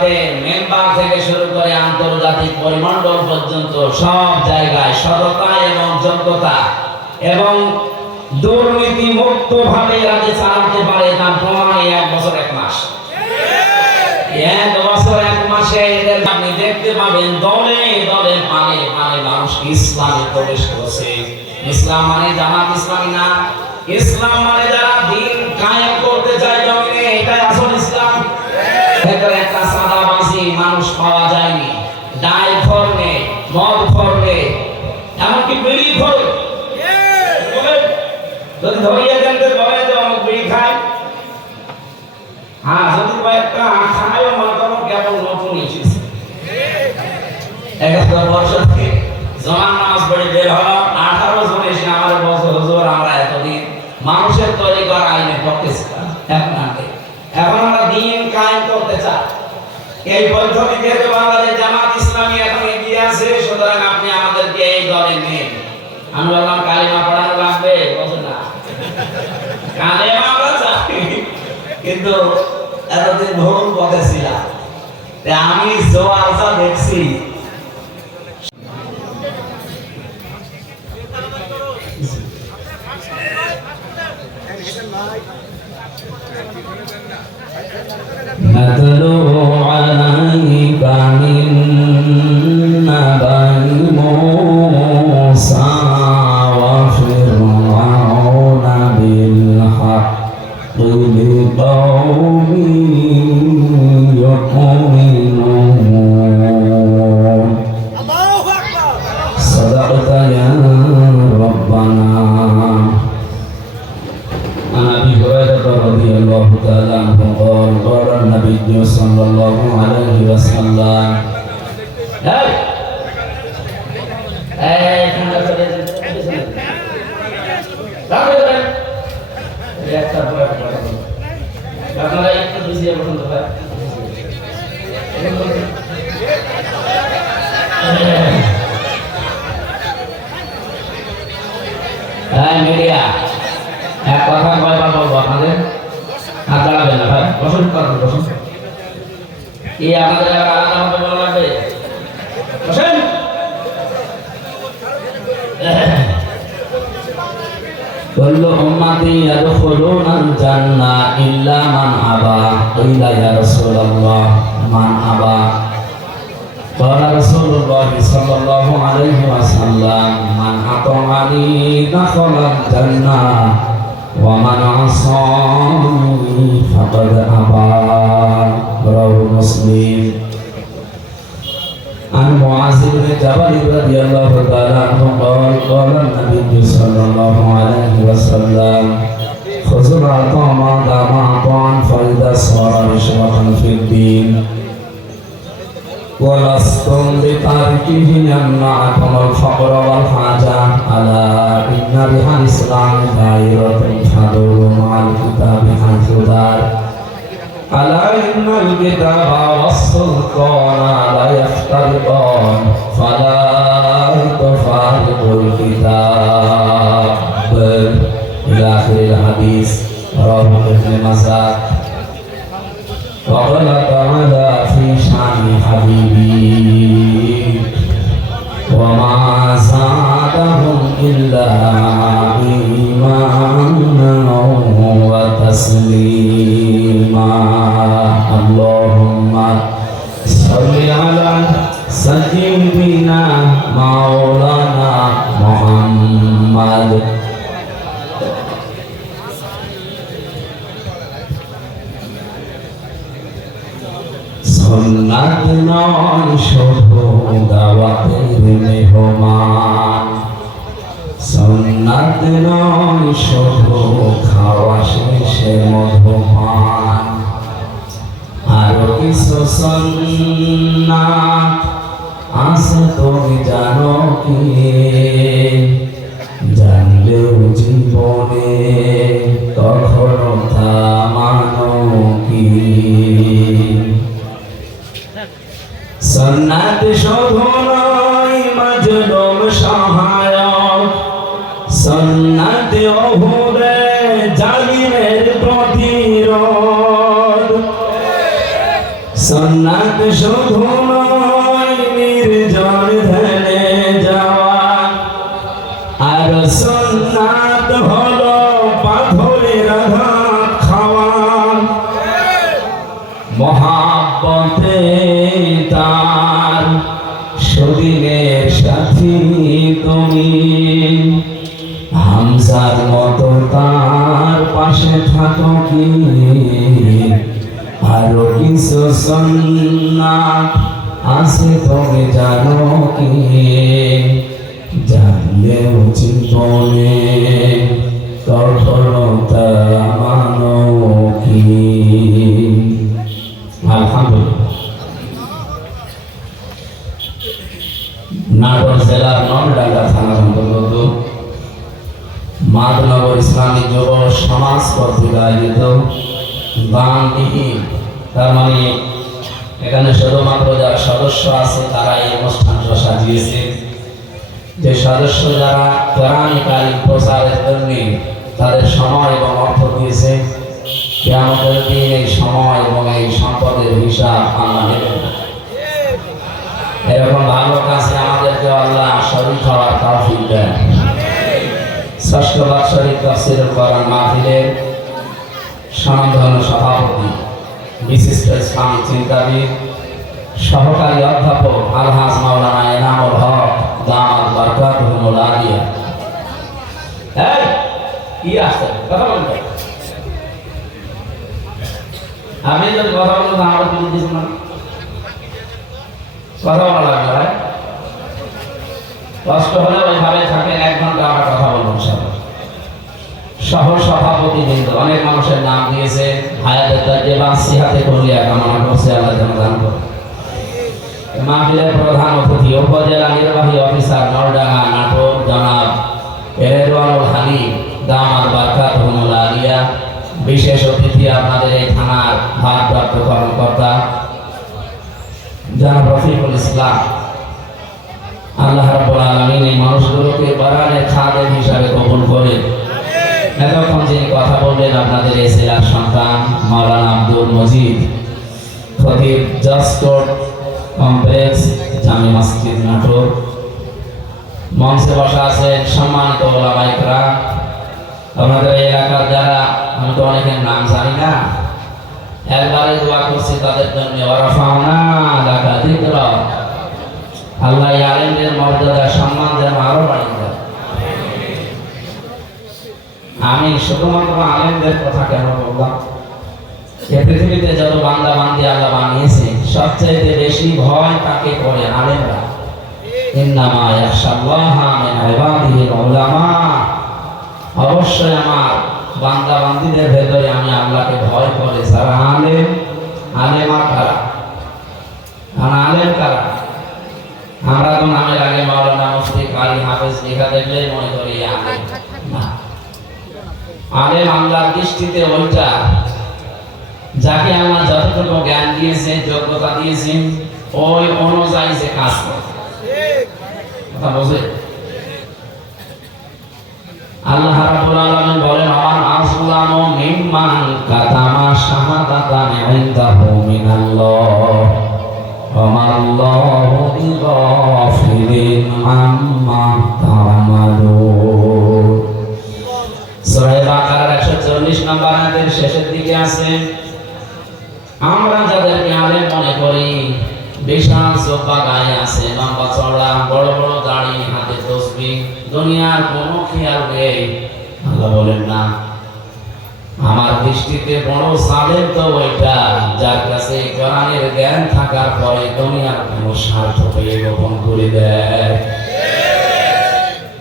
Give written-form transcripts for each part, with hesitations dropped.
সাথে মেম্বার থেকে শুরু করে আন্তর্জাতিক পরিমণ্ডল পর্যন্ত সব জায়গায় সততা এবং যোগ্যতা এবং দুর্নীতি মুক্ত ভাবে রাজ্য চালাতে পারে তার প্রমাণ 1 বছর 1 মাস। 1 বছর 1 মাসে এদের আপনি দেখতে পাবেন দলে দলে পালে পালে মানুষ ইসলামে প্রবেশ করছে। ইসলাম মানে জামাত ইসলামী না, ইসলাম মানে যারা দিন কায়েম করতে চায় জমিনে, এটাই আসল ইসলাম। এখানে একটা সাদাবাজি মানুষ পাওয়া যায়নি, ডাই ফর্মে, মদ ফর্মে, এমনকি বিড়ি ফর্মে। যদি ধরিয়ে দেন তো বলে যে অমুক বিড়ি খায়, হ্যাঁ যদি কয়েকটা খায়ও মনে করো কেবল নতুন এসেছে। 71 বছর থেকে জমান নামাজ পড়ে বের হলো, 18 জন এসে আমার বলছে হুজুর আমরা এতদিন মানুষের তৈরি করা আইনের পক্ষে ছিলাম, এখন আমরা দিন কায়েম করতে চাই। এই পদ্ধতি যেহেতু বাংলাদেশ জামাত ইসলামী এখন এগিয়ে আছে, সুতরাং আপনি আমাদেরকে এই দলে নিন। আমি বললাম কালিমা পড়ানো লাগবে, বলছে না কালিমা আমরা চাই, কিন্তু এতদিন ভুল পথে ছিলাম। আমি জোয়ারটা দেখছি نتلو عليك من نبأ موسى وفرعون بالحق لقوم يؤمنون صدقت يا ربنا. عن أبي هريرة رضي الله تعالى عنه قال قال النبي صلى الله عليه وسلم মিডিয়া এক কথা কয়বার বলবো আপনাদের? হাত দাঁড়াবেন না ভাই, বসুন কথা বসুন। এই আমাদের আলাদা ভাবে বলা লাগবে, বসেন। كل أمتي يدخلون الجنة إلا من أبى قيل يا رسول الله من أبى قال رسول الله صلى الله عليه وسلم من أطاعني دخل الجنة ومن عصاني فقد أبى رواه مسلم. عن معاذ بن جبل رضي الله تعالى عنه قال قال النبي صلى الله عليه وسلم خذوا العطاء ما دام عطاء فإذا صار رشوة في الدين ولستم بتاركه يمنعكم الفقر والحاجة ألا إن بها الإسلام دائرة تدور مع الكتاب حيث دار ألا إن الكتاب والسلطان لا يفترقان فلا تفارق الكتاب إلى آخر الحديث رواه ابن ماجه. وقال تعالى في شأن حبيبي وما زادهم إلا إيمانا وتسليما. اللهم صل على سيدنا مولانا محمد. সুন্নাত নয় শুধু দাওয়াতের মেহমান, সুন্নাত নয় শুধু খাওয়া শেষে মধুপান, আরো কিছু সুন্নাত আছে তুমি জানো কি? জানলেও জীবনে কখনো তা মানো কি? সুন্নাত শুধু নয় মাজলুম সহায়ক, সুন্নাত ওহুদে জালিমের প্রতিরোধ, সুন্নাত শুধু নয় নির্জন ধ্যানে যাওয়া, আর সুন্নাত হলো পাথরের আঘাত খাওয়া। মহাব্বতে তার শরীরের সাথী তুমি, হামজার মতো তার পাশে থাকো কি, আরো কিছু সুন্নাত আছে তুমি জানো কি, জানলেও জীবনে কঠোরতা মানো কি। আলহামদুলিল্লাহ। নাটোর জেলার নলডাঙ্গা থানার অন্তর্গত মাদনগর ইসলামী যুব সমাজ কর্তৃক আয়োজিত দানবিহীন, তার মানে এখানে শুধুমাত্র যারা সদস্য আছে তারা এই অনুষ্ঠানটা সাজিয়েছে। যে সদস্য যারা কোরআন কারীম প্রচারের জন্য তাদের সময় এবং অর্থ দিয়েছে, কিয়ামতের দিন এই সময় এবং এই সম্পদের হিসাব আল্লাহ নেবেন না। এরকম ভালো কাজে আমাদেরকে আল্লাহ শরীক হওয়ার তৌফিক দেন। ষষ্ঠ বাৎসরিক তাফসীরুল কোরআন মাহফিলের স্বনামধন্য সভাপতি, বিশিষ্ট ইসলামী চিন্তাবিদ, সহকারী অধ্যাপক আলহাজ মাওলানা এনামুল হক দামাত বারকাতুহুল আলিয়া। এই কি আসছে কথা বলতে, আমি যদি কথা বলতে না আমার কিছু দিস না, কথা বলা লাগবে ভাই, কষ্ট হলে ওইভাবে থাকেন, 1 ঘন্টা আমরা কথা বলবো ইনশাআল্লাহ। সহ সভাপতি বৃন্দ, অনেক মানুষের নাম দিয়েছে, হায়াতের তাজ্জেবা সিহাতে করলিয়া কামনা করছে, আল্লাহ যেন দান করে। মাহফিলের প্রধান অতিথি উপজেলা নির্বাহী অফিসার নলডাঙ্গা নাটোর জনাব রেদওয়ানুল হাবিব দামাত বারকাতুহুল আলিয়া। বিশেষ অতিথি আপনাদের এই থানার ভারপ্রাপ্ত কর্মকর্তা জনাব রফিকুল ইসলাম। আল্লাহ রাব্বুল আলামিন এই মানুষগুলোকে কোরআনের খাদেম হিসাবে কবুল করে। এতক্ষণ যিনি কথা বললেন আপনাদের এই জেলার সন্তান মাওলানা আব্দুল মজিদ, খতিব জাস্কোট কমপ্লেক্স জামি মসজিদ নাটোর। মঞ্চে বসা আছেন সম্মানিত ওলামায়ে কেরাম, আমাদের এই এলাকার যারা, আমি তো অনেকের নাম জানি না, একবারে দোয়া করছি তাদের জন্য, ওয়ারাফাউনা লাকা যিকরা। আল্লাহ এই আলেমদের মর্যাদা সম্মান যেন আরো বাড়িয়ে দেয়। আমি শুধুমাত্র আলেমদের কথা কেন বললাম, এই পৃথিবীতে যত বান্দা বান্দি আল্লাহ বানিয়েছে সবচেয়ে বেশি ভয় তাকে করে আলেমরা। ইন্নামা ইয়াখশাল্লাহা মিন ইবাদিহিল উলামা। অবশ্যই আমার বান্দা বান্দিদের ভেতরে আমি আল্লাহকে ভয় করে যারা আলেম। আলেম আর কারা? আলেম কারা? আমরা তো নামের আগে মাওলানা মুফতি কারি হাফেজ লেখা দেখলেই মনে করি আলেম না। আলেম আল্লাহর দৃষ্টিতে ওইটা যাকে আল্লাহ যতটুকু জ্ঞান দিয়েছে, যোগ্যতা দিয়েছেন, ওই অনুযায়ী যে কাজ করে। কথা বুঝে? আল্লাহ রাব্বুল আলামিন বলেন, আমান আসলামু মিম্মান কাতামা শাহাদাতান ইনদাহু মিনাল্লাহ ওয়া মাল্লাহু বিগাফিলিন আম্মা তা'মালুন। সূরা বাকারার 140 নম্বর আয়াতের শেষের দিকে আছে, আমরা যাদেরকে আলেম মনে করি, বিশাল জোব্বা গায়ে আছে, লম্বা চওড়া, বড় বড় দাড়ি, হাতে তসবিহ, দুনিয়ার কোনো খেয়াল নেই। আল্লাহ বলেন না, আমার দৃষ্টিতে বড় সালেম তো ওইটা যার কাছে কোরআনের জ্ঞান থাকার পরে দুনিয়ার কোনো স্বার্থ পেয়ে গোপন করে দেয়।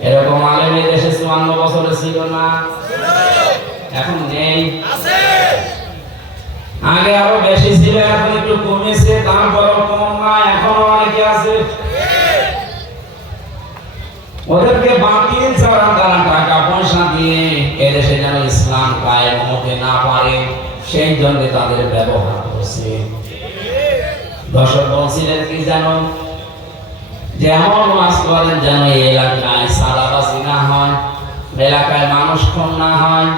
এরকম আলেম এই দেশে 54 বছরে ছিল না, এখন নেই, আগে আরো বেশি ছিল, এখন একটু কমেছে, তারপরও কম না, এখনো অনেকে আছে। ওদেরকে বাতিল ছাড়া তারা টাকা পয়সা দিয়ে এদেশে যেন ইসলাম কায়েম হতে না পারে সেই জন্য তাদের ব্যবহার করছে। দর্শক বলছিলেন কি জানো, যেমন ওয়াজ করেন যেন এই এলাকায় সাদাবাজি না হয়, এলাকায় মানুষ খুন না হয়,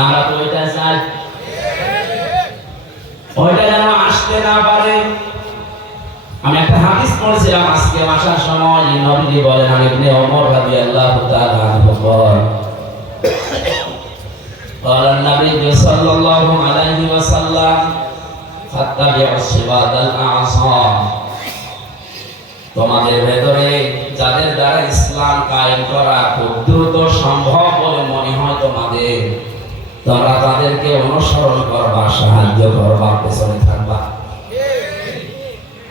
আমরা তো ওইটা চাই, ওইটা যেন আসতে না পারে। আমি একটা হাদিস পড়ছিলাম আজকে আসার সময়, নবীজি বলেন, আমি ইবনে ওমর রাদিয়াল্লাহু তাআলা আনহু বলেন, قال النبي صلى الله عليه وسلم فاتبعوا الصراط الأعظم। তোমাদের ভেতরে যাদের দ্বারা ইসলাম কায়েম করা খুব দ্রুত সম্ভব বলে মনে হয় তোমাদের, তোমরা তাদেরকে অনুসরণ করবা, সাহায্য করবা, পেছনে থাকবা।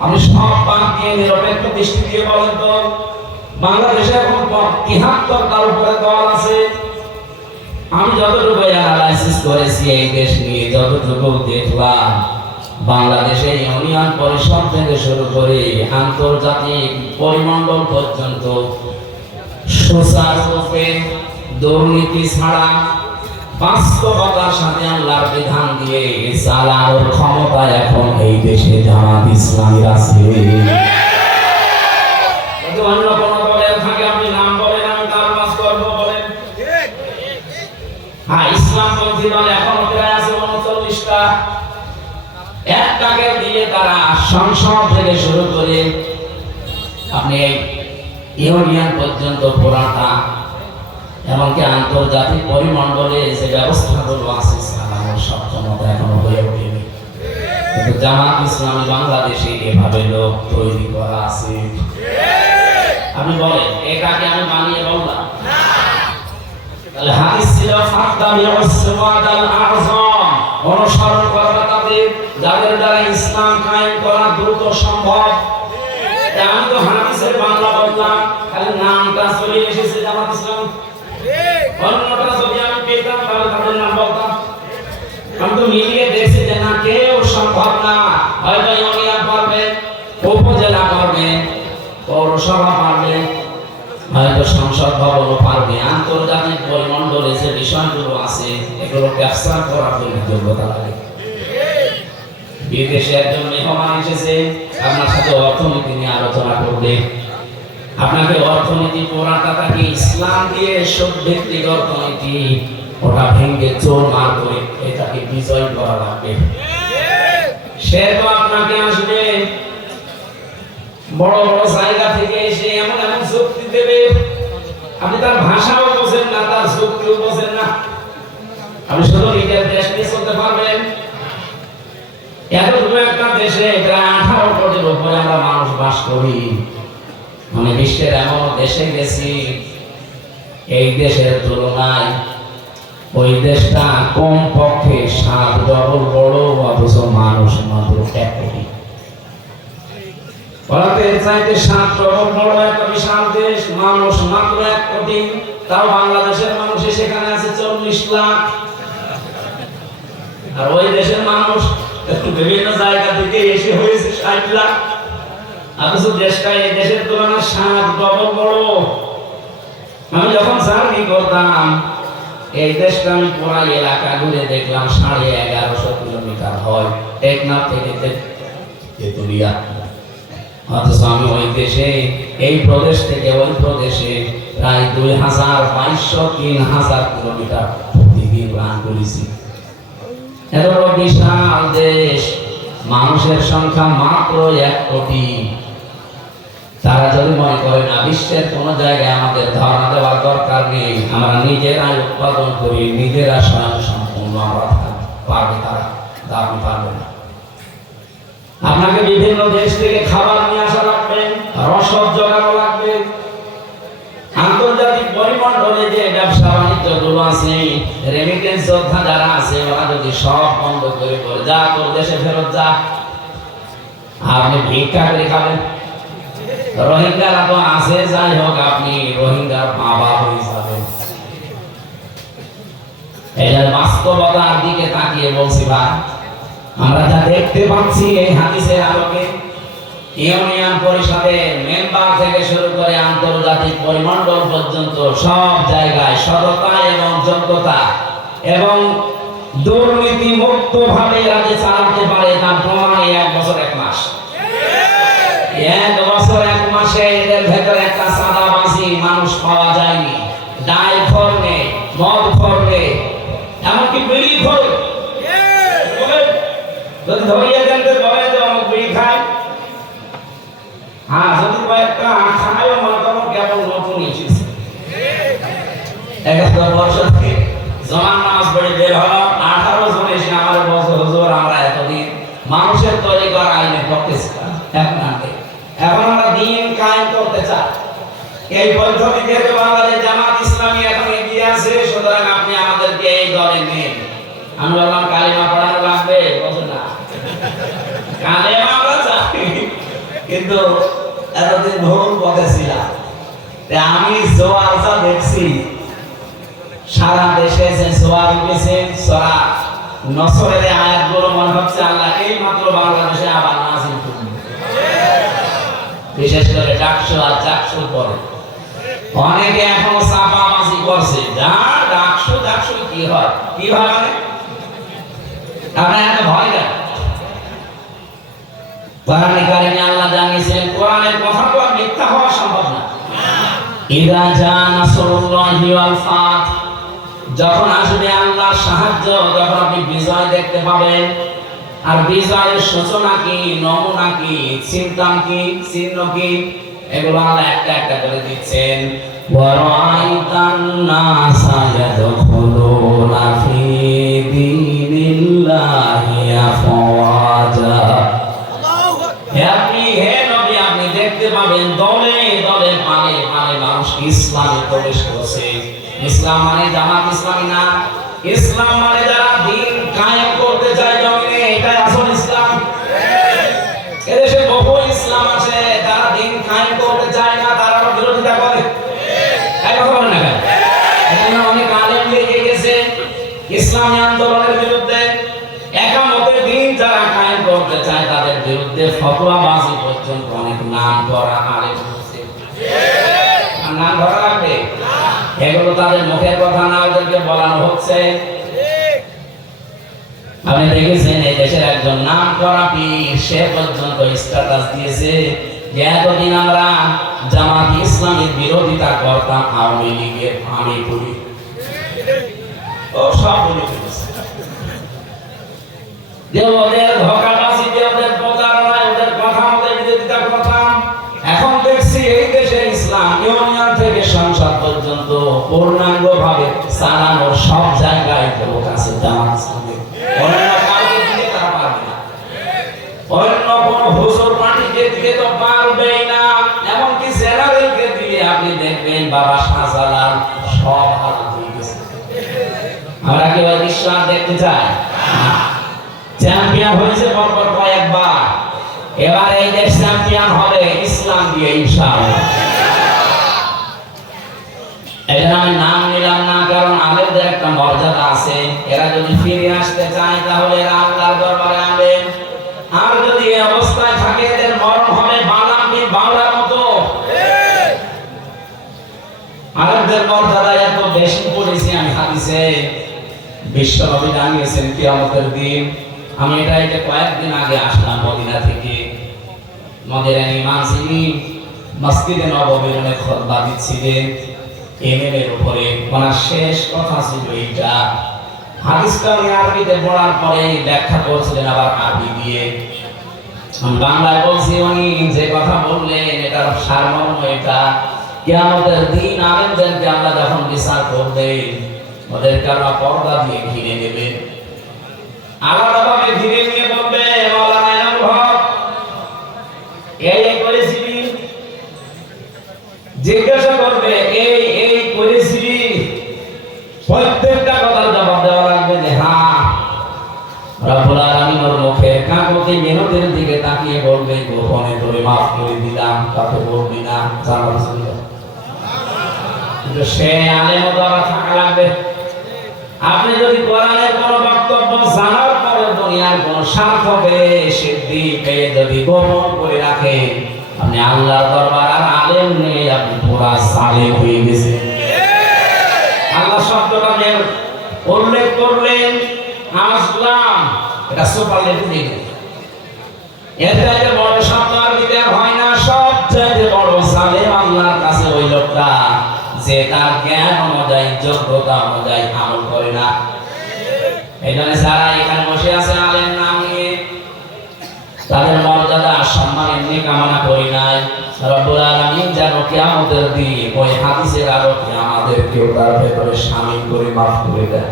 আমি সব বাদ দিয়ে নিরপেক্ষ দৃষ্টি দিয়ে বলেন তো, বাংলাদেশে এখন ৭৩টার উপরে দল আছে। আমি যতটুকু অ্যানালাইসিস করেছি এই দেশ নিয়ে, যতটুকু দেখলাম, বাংলাদেশে ইউনিয়ন পরিষদ থেকে শুরু করে আন্তর্জাতিক পরিমণ্ডল পর্যন্ত সুচারুরূপে দুর্নীতি ছাড়া বাস্তবতার সাথে আল্লাহর বিধান দিয়ে চালানোর ক্ষমতা এখন এই দেশে জামাত ইসলামী আছে। অন্য কোন দলের থাকে আপনি নাম বলেন, আমি তার মাস করবো বলেন। হ্যাঁ, ইসলামপন্থী দল এখনো প্রায় আছে ৩৯টা। একটাকে দিয়ে তারা সংসদ থেকে শুরু করে আপনি ইউনিয়ন পর্যন্ত পুরাটা, এমনকি আন্তর্জাতিক পরিমণ্ডলে যে ব্যবস্থাগুলো আছে চালানোর সক্ষমতা এখনো হয়ে ওঠেনি। কিন্তু জামাত ইসলামী বাংলাদেশে এভাবে লোক তৈরি করা আছে। আপনি বলেন এটাকে আমি বানিয়ে বললাম? তাহলে হাদিস ছিল ফাত্তাবিউস সিরাতাল আযম, অনুসরণ করবা তাদের যাদের দ্বারা ইসলাম কায়েম করা দ্রুত সম্ভব। আমি তো হাদিসের বাংলা বললাম, খালি নামটা চলে এসেছে জামাত ইসলামী। অন্যটা যদি আমি পেতাম তাহলে তাদের নাম বলতাম। আমি তো মিলিয়ে দেখছি যে না, কেউ সম্ভব না। হয়তো ইউনিয়ন পারবে, উপজেলা পারবে, পৌরসভা পারবে, হয়তো সংসদ ভবনও পারবে। আন্তর্জাতিক পরিমণ্ডলে যে বিষয়গুলো আছে এগুলো ক্যাপচার করার জন্য যোগ্যতা লাগে। বিদেশে একজন মেহমান এসেছে, আপনার সাথে অর্থনীতি নিয়ে আলোচনা করবে। আপনাকে অর্থনীতি পুরাটাকে ইসলাম দিয়ে সুদ ভিত্তিক অর্থনীতি, ওটা ভেঙে চোর মার করে এটাকে বিজয় করা লাগবে। সে তো আপনাকে আসবে বড় বড় জায়গা থেকে এসে এমন এমন যুক্তি দেবে, আপনি তার ভাষাও বোঝেন না, তার যুক্তিও বোঝেন না। আপনি শুধু নিজের দেশ নিয়ে চলতে পারবেন। এতটুকু একটা দেশে প্রায় 18 কোটির উপরে আমরা মানুষ বাস করি। আমি বিশ্বের এমন দেশে গেছি, এই দেশের তুলনায় ওই দেশটা কম পক্ষে 7 ডবল বড়, অথচ মানুষ মাত্র 1 কোটি। ভারতের চাইতে 7 ডবল বড় একটা বিশাল দেশ, মানুষ মাত্র 1 কোটি। তাও বাংলাদেশের মানুষ সেখানে আছে 40 লাখ। আর ওই দেশের মানুষ বিভিন্ন জায়গা থেকে এসে হয়েছে 60 লাখ। অথচ দেশটা এই দেশের তুলনায় 7 ডবল বড়। আমি যখন জার্নি করতাম এই দেশটা, আমি পুরা এলাকা ঘুরে দেখলাম 1150 কিলোমিটার হয় টেকনাফ থেকে তেতুলিয়া। অথচ আমি ওই দেশে, এই প্রদেশ থেকে ওই প্রদেশে প্রায় 2200-3000 কিলোমিটার প্রতিদিন রান করেছি। এত বিশাল দেশ, মানুষের সংখ্যা মাত্র 1 কোটি। তারা যদি মনে করে না বিশ্বের কোন জায়গায় আমাদের ধারণা দেওয়ার দরকার নেই, আমরা নিজেরাই উৎপাদন করি, নিজেরা স্বয়ং সম্পূর্ণ আমরা পারবে, তারা দাবি পারবে না। আপনাকে বিভিন্ন দেশ থেকে খাবার নিয়ে আসা লাগবে, রসদ জোগানো লাগবে। আন্তর্জাতিক পরিমণ্ডলে যে ব্যবসা বাণিজ্য গুলো আছে, রেমিটেন্স যোদ্ধা যারা আছে, ওরা যদি সব বন্ধ করে করে যা তোর দেশে ফেরত যা, আপনি ভিক্ষা করে খাবেন। রোহিঙ্গারা তো আছে, যাই হোক আপনি রোহিঙ্গার বাবা হয়ে যাবেন। এটার বাস্তবতার দিকে তাকিয়ে বলছি ভাই, আমরা যা দেখতে পাচ্ছি এই হাদিসের আলোকে, ইউনিয়ন পরিষদের মেম্বার থেকে শুরু করে আন্তর্জাতিক পরিমণ্ডল পর্যন্ত সব জায়গায় সততা এবং যোগ্যতা এবং দুর্নীতি মুক্ত ভাবে রাজ্য চালাতে পারে, তার প্রমাণে 1 বছর 1 মাস। 1 বছর 1 মাসে এদের ভেতরে একটা সাদাবাজি মানুষ পাওয়া যায়নি। ডাই ফর্মে, মদ ফর্মে, এমনকি বিড়ি ফর্মে ধরিয়ে দেন তো বলে যে অমুক বিড়ি খায়, বর্ষতে জমান নামাজ পড়ে বের হলাম, 18 জন এসে আমাদের বলছে, হুজুর আমরা এতদিন মানুষের তৈরি করা আইনের পক্ষে ছিলাম, এখন আমরা দিন কায়েম করতে চাই। এই পদ্ধতি থেকে বাংলাদেশ জামাত ইসলামী এখন এগিয়ে আছে, সুতরাং আপনি আমাদেরকে এই দলে নিন। আমি বললাম কালিমা পড়ানো লাগবে, বলছে না কালিমা আমরা চাই, কিন্তু এতদিন ভুল পথে ছিলাম। আমি জোয়ার যা দেখছি, সারা দেশে যে জোয়ার উঠেছে, সরা নসরের আয়াতগুলো মনে হচ্ছে আল্লাহ এই মাত্র বাংলাদেশে আবার নাজিল করবেন, বিশেষ করে ডাকসু আর চাকসুর পরে। অনেকে এখনো চাপাবাজি করছে, যা ডাকসু ডাকসু কি হয় কি হয়, মানে আপনার এত ভয় কেন? কোরআনে কারিমে আল্লাহ জানিয়েছেন, কোরআনের কথা তো আর মিথ্যা হওয়া সম্ভব না। ইযা জা নাসরুল্লাহি ওয়াল ফাত, যখন আসবে আল্লাহর সাহায্য, যখন আপনি বিজয় দেখতে পাবেন। আর বিজয়ের সূচনা কি, নমুনা কি, সিম্পটম কি, চিহ্ন কি, এগুলো আল্লাহ একটা একটা করে দিচ্ছেন। ওয়া রাআইতান নাসা ইয়াদখুলুনা ফি দীনিল্লাহি আফওয়াজা, আপনি হে নবী আপনি দেখতে পাবেন দলে দলে পালে পালে মানুষ ইসলামে প্রবেশ করছে। ইসলাম মানে জামাত ইসলামী না, ইসলাম মানে যারা দিন কায়েম করতে চায় জমিনে, এটাই আসল ইসলাম। এদেশে বহু ইসলাম আছে, যারা দিন কায়েম করতে চায় না, তারা বিরোধিতা করে। এই কথা বলেন না কেন? এখানে অনেক আলেম লেগে গেছে ইসলামী আন্দোলনের বিরুদ্ধে, একামতের দিন যারা কায়েম করতে চায় তাদের বিরুদ্ধে ফতোয়াবাজি পর্যন্ত অনেক নাম করা আলেম হচ্ছে। নাম ধরা লাগবে, এগুলো তাদের মুখের কথা না, ওদেরকে বলানো হচ্ছে। আপনি দেখেছেন এই দেশের একজন নাম করা পীর, সে পর্যন্ত স্ট্যাটাস দিয়েছে যে এতদিন আমরা জামাত ইসলামের বিরোধিতা করতাম, আওয়ামী লীগের আমি করি, ও সব বলে ফেলেছে যে ওদের ধোঁকাবাজিতে, ওদের প্রতারণায়, ওদের কথা মতো বিরোধিতা করতাম। এখন দেখছি এই দেশে ইসলাম ইউনিয়ন থেকে সংসদ পর্যন্ত পূর্ণাঙ্গ ভাবে চালানোর সব জায়গায় লোক আছে জামাত ইসলামের। অন্য কাউকে দিয়ে তারা পারবে না, অন্য কোন হুজুর পার্টিকে দিয়ে তো পারবেই না, এমনকি জেনারেলকে দিয়ে আপনি দেখবেন বাবা শাহজালাল সব হারাম হয়ে গেছে। আমরা কি ওই দৃশ্য দেখতে চাই? চ্যাম্পিয়ন হয়েছে পরপর কয়েকবার, এবার এই দেশ চ্যাম্পিয়ন হবে ইসলাম দিয়ে ইনশাআল্লাহ। এটা আমি নাম নিলাম না, কারণ আলেমদের একটা মর্যাদা আছে। এরা যদি ফিরে আসতে চায় তাহলে এরা আল্লাহর দরবারে আনবেন, আর যদি এই অবস্থায় থাকে এদের মরণ হবে বালাম বিন বাউলার মতো। আলেমদের মর্যাদা এত বেশি পড়েছে, আমি হাদিসে বিশ্বনবী জানিয়েছেন কিয়ামতের দিন। আমি এটা কয়েকদিন আগে আসলাম মদিনা থেকে, মদিনার ইমাম যিনি মসজিদে নববীর খুতবা দিচ্ছিলেন এলেমের উপরে, ওনার শেষ কথা ছিল এইটা। হাদিসটা উনি আরবিতে পড়ার পরে ব্যাখ্যা করছিলেন আবার আরবি দিয়ে। আমি বাংলায় বলছি, উনি যে কথা বললেন এটার সারমর্ম এটা, কিয়ামতের দিন আলেমদেরকে আল্লাহ যখন বিচার করবেন, ওদেরকে আল্লাহ পর্দা দিয়ে ঘিরে নেবেন, আলাদাভাবে ঘিরে নিয়ে বলবে, মাওলানা এনামুল হক এই করেছিলি, জিজ্ঞাসা করবে এই এই করেছিলি, প্রত্যেকটা কথার জবাব দেওয়া লাগবে যে হ্যাঁ। রব্বুল আলামিনের মুখে কাকতি মিনতের দিকে তাকিয়ে বলবে, গোপনে তোরে মাফ করে দিলাম, কাকে বলবি না, জানার জন্য। কিন্তু সে আলেম দ্বারা থাকা লাগবে। আপনি যদি কোরআনের কোন বক্তব্য জানার পরে দুনিয়ার কোন স্বার্থে সিদ্ধি পেয়ে যদি গোপন করে রাখেন, আপনি আল্লাহর দরবার আর আলেম নেই, আপনি পুরা সালেম হয়ে গেছেন। আল্লাহ শব্দটা উল্লেখ করলেন, আসলাম, এটা সুপারলেটিভ। এর চাইতে বড় শব্দ আর দিতে হয় না। সব চাইতে বড় সালেম আল্লাহর কাছে ওই লোকটা যে তার জ্ঞান অনুযায়ী, যোগ্যতা অনুযায়ী আমল করে না। এই জন্য যারা এখানে বসে আছে আলেম নাম নিয়ে, তাদের মর্যাদা সম্মানের কামনা করি নাই। রব্বুল আলামিন যেন কিয়ামতের দিন ওই হাদিসের আলোকে আমাদেরকেও তার ভেতরে শামিল করে মাফ করে দেয়।